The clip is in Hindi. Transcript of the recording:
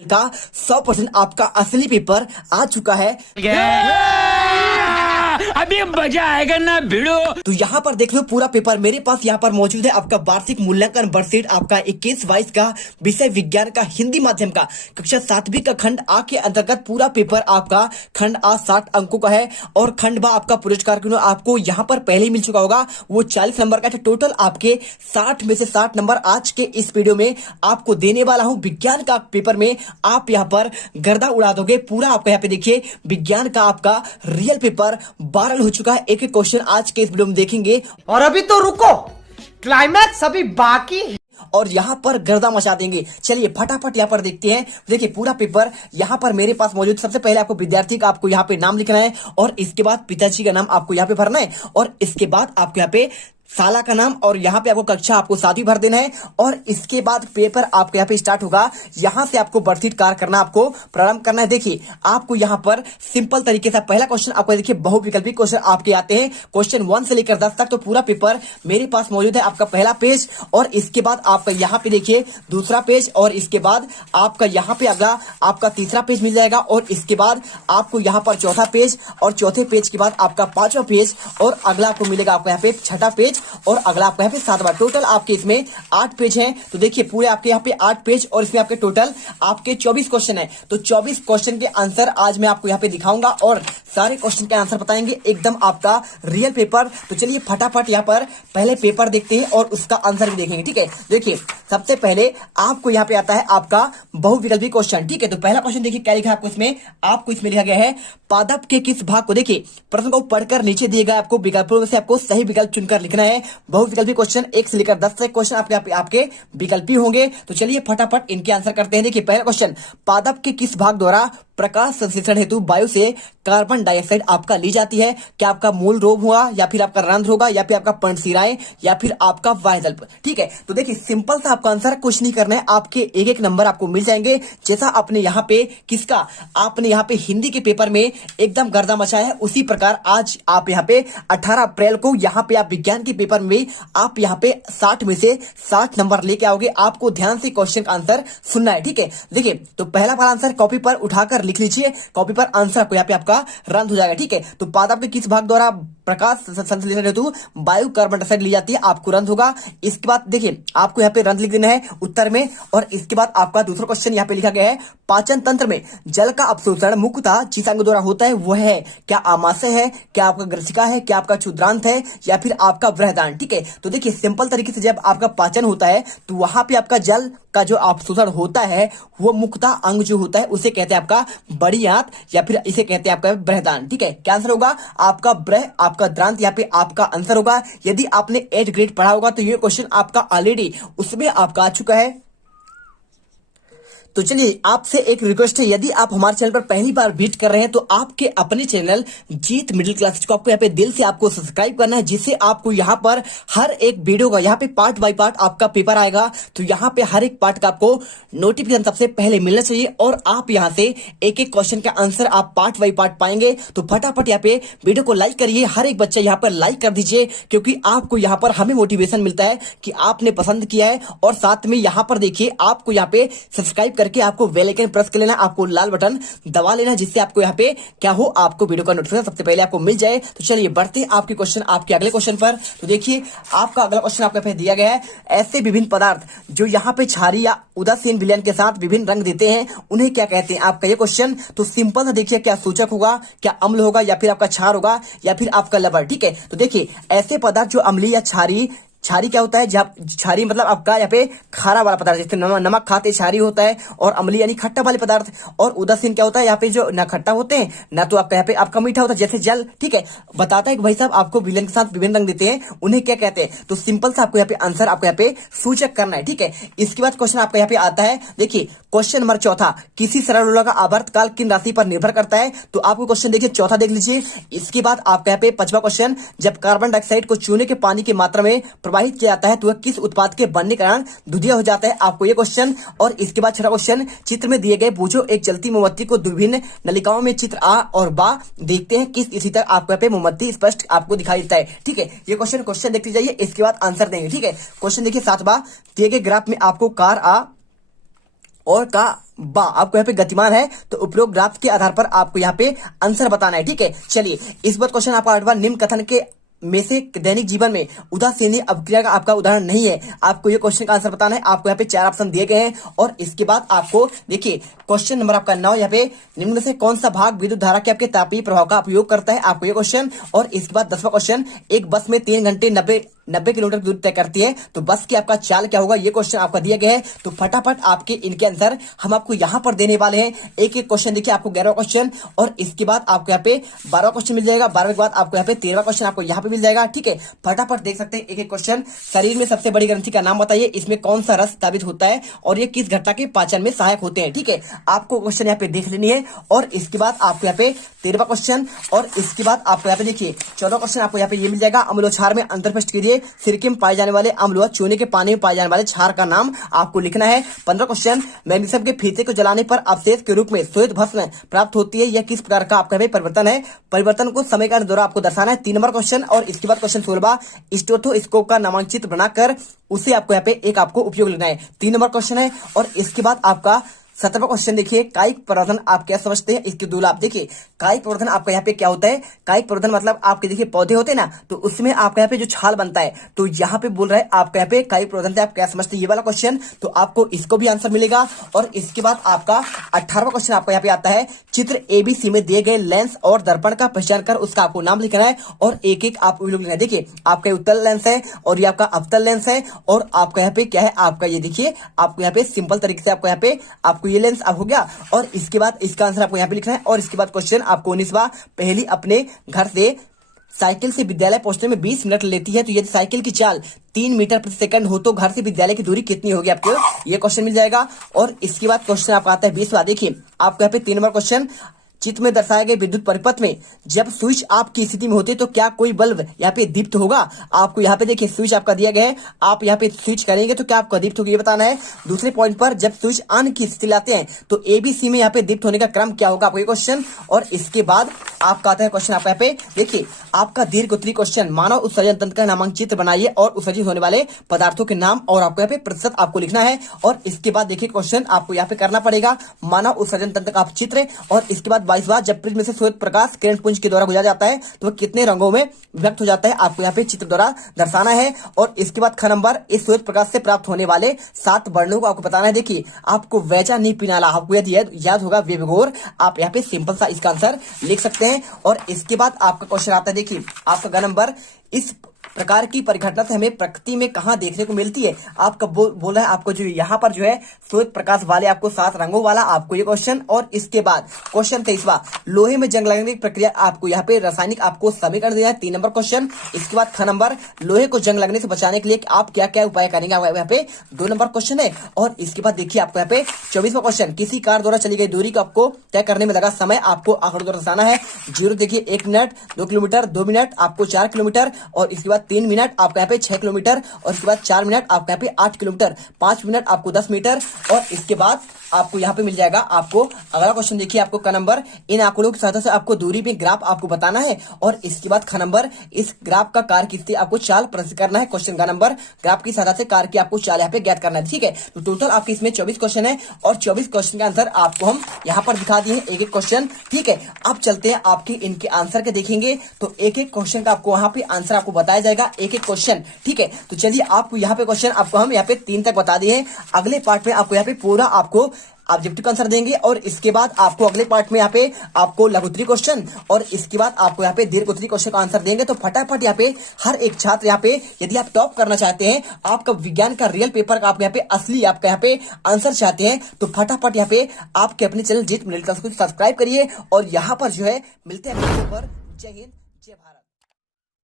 का 100% आपका असली पेपर आ चुका है। अभी मजा आएगा ना भिड़ो। तो यहाँ पर देख लो पूरा पेपर मेरे पास यहाँ पर मौजूद है। आपका वार्षिक मूल्यांकन वर्कशीट आपका 21-22 का विषय विज्ञान का हिंदी माध्यम का कक्षा 7वीं का खंड आ के अंतर्गत पूरा पेपर आपका खंड आ 60 अंकों का है और खंड बा आपका पुरस्कार आपको यहाँ पर पहले ही मिल चुका होगा, वो 40 नंबर का। टोटल आपके 60 में से 60 नंबर आज के इस वीडियो में आपको देने वाला हूँ। विज्ञान का पेपर में आप यहाँ पर गर्दा उड़ा दोगे पूरा। आपका यहाँ पे देखिए विज्ञान का आपका रियल पेपर वायरल हो चुका है। एक एक क्वेश्चन आज के इस वीडियो में देखेंगे और अभी तो रुको, क्लाइमैक्स अभी बाकी है और यहाँ पर गर्दा मचा देंगे। चलिए फटाफट यहाँ पर देखते हैं। देखिए पूरा पेपर यहाँ पर मेरे पास मौजूद। सबसे पहले आपको विद्यार्थी का आपको यहाँ पे नाम लिखना है और इसके बाद पिताजी का नाम आपको यहाँ पे भरना है और इसके बाद आपको यहाँ पे साला का नाम और यहाँ पे आपको कक्षा आपको 7वीं भर देना है और इसके बाद पेपर आपको यहाँ पे स्टार्ट होगा। यहाँ से आपको वर्कशीट कार्य करना, आपको प्रारंभ करना है। देखिए आपको यहाँ पर सिंपल तरीके से पहला क्वेश्चन आपको देखिए बहुविकल्पी क्वेश्चन आपके आते हैं। क्वेश्चन 1 से लेकर 10 तक तो पूरा पेपर मेरे पास मौजूद है। आपका पहला पेज और इसके बाद आपका यहाँ पे देखिए दूसरा पेज और इसके बाद आपका यहाँ पे अगला आपका तीसरा पेज मिल जाएगा और इसके बाद आपको यहाँ पर चौथा पेज और चौथे पेज के बाद आपका 5वां पेज और अगला आपको मिलेगा आपको यहाँ पे 6ठा पेज और अगला आपका यहाँ पे 7वां। टोटल आपके इसमें 8 पेज हैं। तो देखिए पूरे आपके यहाँ पे 8 पेज और इसमें आपके टोटल आपके 24 क्वेश्चन है। तो 24 क्वेश्चन के आंसर आज मैं आपको यहाँ पे दिखाऊंगा और सारे क्वेश्चन के आंसर बताएंगे, एकदम आपका रियल पेपर। तो चलिए फटाफट यहाँ पर पहले पेपर देखते हैं और उसका आंसर भी देखेंगे। ठीक है, देखिए सबसे पहले आपको यहाँ पे आता है आपका बहुविकल्पी क्वेश्चन। ठीक है, तो पहला क्वेश्चन देखिए क्या लिखा है आपको इसमें। आपको इसमें लिखा गया है पादप के किस भाग को, देखिए प्रश्न को पढ़कर नीचे दिए गए आपको विकल्पों में से आपको सही विकल्प चुनकर लिखना है। बहुविकल्पी क्वेश्चन 1 से लेकर 10 तक क्वेश्चन आपके विकल्पी होंगे। तो चलिए फटाफट इनके आंसर करते हैं। देखिए पहला क्वेश्चन, पादप के किस भाग द्वारा प्रकाश संश्लेषण हेतु वायु से कार्बन डाइऑक्साइड आपका ली जाती है? क्या आपका मूल रोग हुआ या फिर आपका रंध्र होगा या फिर आपका पर्णशिराएं या फिर आपका वायुदल्प? ठीक है, तो देखिए सिंपल सा आपका आंसर, कुछ नहीं करना है। आपके एक एक नंबर आपको मिल जाएंगे जैसा आपने यहाँ पे किसका आपने यहाँ पे हिंदी के पेपर में एकदम गर्दा मचाया है, उसी प्रकार आज आप यहाँ पे 18 अप्रैल को यहाँ पे आप विज्ञान के पेपर में आप यहाँ पे 60 में से 60 नंबर लेके आओगे। आपको ध्यान से क्वेश्चन का आंसर सुनना है। ठीक है, देखिए तो पहला वाला आंसर कॉपी पर उठाकर लिख लीजिए। कॉपी पर आंसर आपको यहाँ पे आपका रन हो जाएगा। ठीक है, तो पादप के किस भाग द्वारा प्रकाश संश्लेषण हेतु वायु कार्बन डाइऑक्साइड ली जाती है? आपको रंध्र होगा। इसके बाद देखिए आपको यहाँ पे रंध्र लिख देना है उत्तर में और इसके बाद आपका दूसरा क्वेश्चन यहाँ पे लिखा गया है पाचन तंत्र में जल का अवशोषण मुख्यतः जिस अंग द्वारा होता है वह है? क्या आमाशय है, क्या आपका ग्रसिका है, क्या आपका क्षुद्रांत है या फिर आपका बृहदान? ठीक है, तो देखिए सिंपल तरीके से जब आपका पाचन होता है तो वहां पे आपका जल का जो अवशोषण होता है वो मुख्यतः अंग जो होता है उसे कहते हैं आपका बड़ी आंत या फिर इसे कहते हैं आपका बृहदान। ठीक है, क्या आंसर होगा आपका आपका द्रांत यहाँ पे आपका आंसर होगा। यदि आपने 8th ग्रेड पढ़ा होगा तो ये क्वेश्चन आपका ऑलरेडी उसमें आपका आ चुका है। तो चलिए आपसे एक रिक्वेस्ट है, यदि आप हमारे चैनल पर पहली बार विजिट कर रहे हैं तो आपके अपने चैनल जीत मिडिल क्लासेज को आपको यहाँ पे दिल से आपको सब्सक्राइब करना है, जिससे आपको यहाँ पर हर एक वीडियो का यहाँ पे पार्ट बाय पार्ट आपका पेपर आएगा। तो यहाँ पे हर एक पार्ट का आपको नोटिफिकेशन सबसे पहले मिलना चाहिए और आप यहाँ से एक एक क्वेश्चन का आंसर आप पार्ट बाय पार्ट पाएंगे। तो फटाफट यहाँ पे वीडियो को लाइक करिए, हर एक बच्चा यहाँ पर लाइक कर दीजिए क्योंकि आपको यहाँ पर हमें मोटिवेशन मिलता है कि आपने पसंद किया है। और साथ में यहाँ पर देखिए आपको यहाँ पे सब्सक्राइब करके आपको बेल आइकन प्रेस कर लेना, आपको लाल बटन दबा लेना, जिससे आपको यहाँ पे क्या हो आपको वीडियो का नोटिफिकेशन सबसे पहले आपको मिल जाए। तो चलिए बढ़ते हैं आपके क्वेश्चन आपके अगले क्वेश्चन पर। तो देखिए आपका अगला क्वेश्चन आपके पे दिया गया है, ऐसे विभिन्न पदार्थ जो यहाँ पे क्षारीय या उदासीन विलयन के साथ विभिन्न रंग देते हैं उन्हें क्या कहते हैं? आपका ये क्वेश्चन तो सिंपल सा देखिए, क्या सूचक होगा, क्या अम्ल होगा या फिर आपका क्षार होगा या फिर आपका लवण? ठीक है, तो देखिए ऐसे पदार्थ जो अम्लीय या क्षारी क्या होता है? जब क्षारी मतलब आपका यहाँ पे खारा वाला पदार्थ, जैसे नमक खाते क्षारी होता है और अम्लीय यानी खट्टा वाले पदार्थ। और उदासीन क्या होता है? यहाँ पे जो ना खट्टा होते हैं ना तो आपका यहाँ पे आपका मीठा होता है, जैसे जल। ठीक है, बताता है कि भाई साहब आपको विलयन के साथ विभिन्न रंग देते हैं उन्हें क्या कहते हैं? तो सिंपल सा आपको यहाँ पे आंसर आपको यहाँ पे सूचक करना है। ठीक है, इसके बाद क्वेश्चन आपका यहाँ पे आता है, देखिए क्वेश्चन नंबर चौथा, किसी सरल लोला का आवर्तकाल किन राशि पर निर्भर करता है? तो आपको क्वेश्चन देखिए चौथा देख लीजिए। इसके बाद आपका यहाँ पे 5वां क्वेश्चन, जब कार्बन डाइऑक्साइड को चूने के पानी की मात्रा में प्रवाहित किया जाता है तो वह किस उत्पाद के बनने के कारण दुधिया हो जाता है? आपको ये क्वेश्चन। और इसके बाद 6वां क्वेश्चन, चित्र में दिए गए बूझो एक जलती मोमबत्ती को विभिन्न नलिकाओं में चित्र आ और बा देखते हैं किस इसी तरह आपको यहाँ पे मोमबत्ती स्पष्ट आपको दिखाई देता है। ठीक है, ये क्वेश्चन देखते जाइए, इसके बाद आंसर देंगे। ठीक है, क्वेश्चन देखिए 7वां, दिए गए ग्राफ में आपको कार आ और का बा आपको यहाँ पे गतिमान है, तो उपरोक्त ग्राफ के आधार पर आपको यहाँ पे आंसर बताना है। ठीक है, चलिए इस बार क्वेश्चन आपका 8वां, निम्न कथन के में से दैनिक जीवन में उदासीन अपक्रिया का आपका उदाहरण नहीं है। आपको ये क्वेश्चन का आंसर बताना है। आपको यहाँ पे 4 ऑप्शन दिए गए हैं और इसके बाद आपको देखिए क्वेश्चन नंबर आपका 9, यहाँ पे निम्न में से कौन सा भाग विद्युत धारा के आपके तापीय प्रभाव का उपयोग करता है, आपको ये क्वेश्चन। और इसके बाद 10वां क्वेश्चन, एक बस में 3 घंटे 90 किलोमीटर दूर तय करती है, तो बस की आपका चाल क्या होगा, ये क्वेश्चन आपका दिया गया है। तो फटाफट आपके इनके आंसर हम आपको यहाँ पर देने वाले हैं। एक एक क्वेश्चन देखिए, आपको 11वां क्वेश्चन और इसके बाद आपको यहाँ पे 12वां क्वेश्चन मिल जाएगा। 12वें के बाद आपको यहाँ पे 13वां क्वेश्चन आपको यहाँ पे मिल जाएगा। ठीक है, फटाफट देख सकते हैं एक एक क्वेश्चन। शरीर में सबसे बड़ी ग्रंथि का नाम बताइए, इसमें कौन सा रस स्थापित होता है और ये किस घटना के पाचन में सहायक होते हैं। ठीक है, आपको क्वेश्चन यहाँ पे देख लेनी है। और इसके बाद आपको यहाँ पे 13वां क्वेश्चन और इसके बाद आपको यहाँ पे देखिए 14वां क्वेश्चन आपको यहाँ पे ये मिल जाएगा। अम्लोक्षार में अंतर स्पष्ट कीजिए, सिरके में पाए जाने वाले अम्ल व चूने के पानी में पाए जाने वाले क्षार का नाम आपको लिखना है। 15वां क्वेश्चन, मैग्नीशियम के फीते को जलाने पर अवशेष के रूप में श्वेत भस्म प्राप्त होती है, यह किस प्रकार का आपका परिवर्तन है, परिवर्तन को समय का द्वारा आपको दर्शाना है। 3 नंबर क्वेश्चन और इसके बाद क्वेश्चन 16, स्टेथोस्कोप का नामांकित बनाकर उसे आपको यहाँ पे एक आपको उपयोग लेना है। 3 नंबर क्वेश्चन है और इसके बाद आपका 17वां क्वेश्चन देखिए, कायिक प्रवर्धन आप क्या समझते हैं, इसके दो लाभ देखिए। कायिक प्रवर्धन आपका यहाँ पे क्या होता है, कायिक प्रवर्धन मतलब आपके देखिए पौधे होते हैं ना, तो उसमें आपका यहाँ पे जो छाल बनता है, तो यहाँ पे बोल रहा है आपका यहाँ पे कायिक प्रवर्धन से आप क्या समझते हैं, ये वाला क्वेश्चन। तो आपको इसको भी आंसर मिलेगा। और इसके बाद आपका 18वां क्वेश्चन आपका यहाँ पे आता है, चित्र ABC में दिए गए लेंस और दर्पण का पहचान कर उसका आपको नाम लिखना है और एक एक आप लिखना है। देखिए आपका उत्तल लेंस है और ये आपका अवतल लेंस है और आपका यहाँ पे क्या है, आपका ये देखिए आपको यहाँ पे सिंपल तरीके से आपको यहाँ पे आपको ये लेंस अब हो गया। और इसके बाद इसका आंसर आपको यहाँ पे लिखना है। और इसके बाद क्वेश्चन आपको 19वां, पहली अपने घर से साइकिल से विद्यालय पहुंचने में 20 मिनट लेती है, तो यदि साइकिल की चाल 3 मीटर प्रति सेकंड हो तो घर से विद्यालय की दूरी कितनी होगी, आपको ये क्वेश्चन मिल जाएगा। और इसके बाद क्वेश्चन आपका आता है 20वां, देखिए आपको यहाँ पे 3 नंबर क्वेश्चन, चित्र में दर्शाए गए विद्युत परिपथ में जब स्विच ऑफ की स्थिति में होते तो क्या कोई बल्ब यहाँ पे दीप्त होगा। आपको यहाँ पे देखिए स्विच आपका दिया गया है, आप यहाँ पे स्विच करेंगे तो क्या आपका दीप्त होगा, ये बताना है। दूसरे पॉइंट पर जब स्विच ऑन की स्थिति लाते हैं तो ABC में यहाँ पे दीप्त होने का क्रम क्या होगा, आपको ये क्वेश्चन। और इसके बाद आपका आता है क्वेश्चन आपका यहाँ पे देखिए आपका दीर्घ उत्तरी क्वेश्चन, मानव उत्सर्जन तंत्र का नामांकित बनाइए और उत्सर्जित होने वाले पदार्थों के नाम और आपको यहाँ पे प्रतिशत आपको लिखना है। और इसके बाद देखिए क्वेश्चन आपको यहाँ पे करना पड़ेगा मानव उत्सर्जन तंत्र का चित्र। और इसके बाद 22वां, जब प्रिज्म से श्वेत प्रकाश किरण पुंज के द्वारा गुजरा जाता है तो वह कितने रंगों में व्यक्त हो जाता है, आपको यहाँ पे चित्र द्वारा दर्शाना है। और इसके बाद ख नंबर, इस श्वेत प्रकाश से प्राप्त होने वाले 7 वर्णों को आपको बताना है। देखिए आपको वैजा नी पिनाला आपको याद होगा वेबघोर, आप यहाँ पे सिंपल सा इसका आंसर लिख सकते हैं। और इसके बाद आपका क्वेश्चन आता है देखिए आपका ग नंबर, इस प्रकार की परिघटना से हमें प्रकृति में कहां देखने को मिलती है, आपका बोल रहा है आपको जो यहाँ पर जो है श्वेत प्रकाश वाले आपको 7 रंगों वाला आपको ये क्वेश्चन। और इसके बाद क्वेश्चन 23वां, लोहे में जंग लगने की प्रक्रिया आपको यहाँ पे रासायनिक आपको समीकरण दिया है। 3 नंबर क्वेश्चन। इसके बाद ख नंबर, लोहे को जंग लगने से बचाने के लिए आप क्या क्या उपाय करेंगे, यहाँ पे 2 नंबर क्वेश्चन है। और इसके बाद देखिए आपको यहाँ पे 24वां क्वेश्चन, किसी कार द्वारा चली गई दूरी को आपको तय करने में लगा समय आपको आंकड़ों द्वारा दर्शाना है। 0 देखिए 1 मिनट, 2 किलोमीटर, 2 मिनट आपको 4 किलोमीटर, और इसके बाद 3 मिनट आपका यहाँ पे 6 किलोमीटर, और इसके बाद 4 मिनट आपका यहाँ पे 8 किलोमीटर, 5 मिनट आपको 10 मीटर। और इसके बाद आपको यहाँ पे मिल जाएगा आपको अगला क्वेश्चन देखिए आपको क नंबर, इन आंकड़ों की सहायता से आपको दूरी में ग्राफ आपको बताना है। और इसके बाद ख नंबर, इस ग्राफ का कार की स्थिति आपको चाल प्रस्तुत करना है। क्वेश्चन का नंबर, ग्राफ की सहायता से कार की आपको चाल यहाँ पे ज्ञात करना है। ठीक है, तो टोटल आपके इसमें 24 क्वेश्चन है और 24 क्वेश्चन का आंसर आपको हम यहाँ पर दिखा दिए हैं, एक एक क्वेश्चन। ठीक है, अब चलते हैं आपके इनके आंसर के देखेंगे, तो एक एक क्वेश्चन का आपको वहां पे आंसर आपको बताया जाएगा, एक एक क्वेश्चन। ठीक है, तो चलिए आपको यहाँ पे क्वेश्चन आपको हम यहाँ पे 3 तक बता दिए हैं। अगले पार्ट में आपको यहाँ पे पूरा आपको ऑब्जेक्टिव आंसर देंगे, और इसके बाद आपको अगले पार्ट में यहाँ पे आपको लघुत्तरी क्वेश्चन, और इसके बाद आपको यहाँ पे दीर्घोत्तरी क्वेश्चन का आंसर देंगे। तो फटाफट यहाँ पे हर एक छात्र यहाँ पे यदि आप टॉप करना चाहते हैं, आपका विज्ञान का रियल पेपर का आप यहाँ पे असली आपका यहाँ पे आंसर चाहते हैं, तो फटाफट यहाँ पे आपके अपने चैनल जीत मिडिल क्लास को सब्सक्राइब करिए। और यहाँ पर जो है मिलते हैं। जय हिंद, जय भारत।